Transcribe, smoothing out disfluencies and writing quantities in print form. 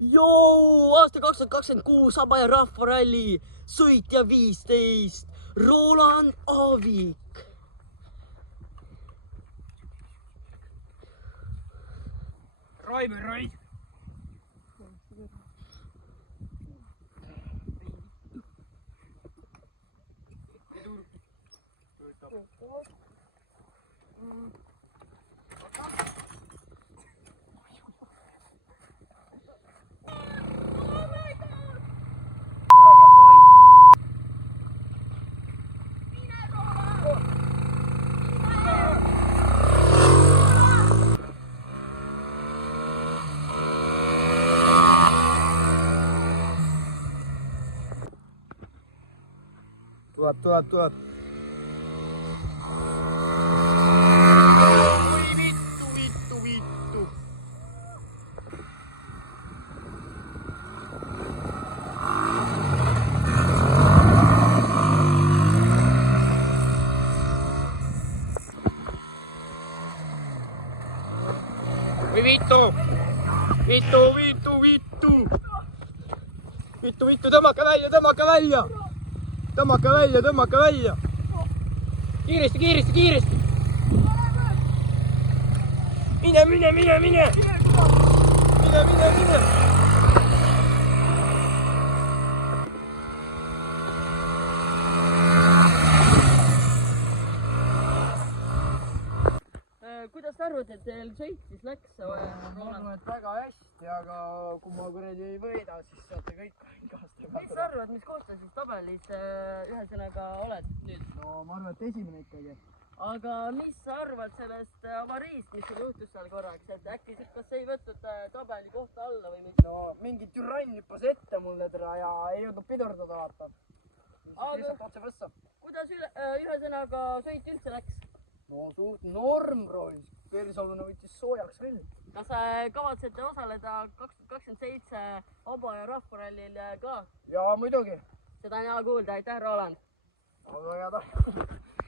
Joo, aasta 2026 Habaja rahvaralli, sõitja 15, Roland Aavik. Raive Raid. Tuleb. Vittu. Oi vittu, tõmmake välja. Kiiresti. Mine. Kuidas sa arvad, et teil sõit siis läks? Ma arvan, et väga hästi, aga kui ma kuradi ei võida, siis saate kõik kaasta. Mis sa arvad, mis kohta siis tabelis ühesõnaga oled nüüd? No ma arvan, et esimene ikkagi. Aga mis sa arvad sellest avariist, mis sul juhtus seal korraks, et äkki kas ei võtnud tabeli kohta alla või mis? No mingi türann hüppas ette mulle ja ei jõudnud pidurdada, vaata. Lihtsalt otse võssa. Kuidas ühesõnaga sõit üldse läks? No suht norm roolis. Persolune võttis soojaks küll. Kas kavatsete osaleda 2027 Habaja rahvarallil ka? Jaa, muidugi. Seda on hea kuulda, aitäh Roland! Aga hea tahtnud.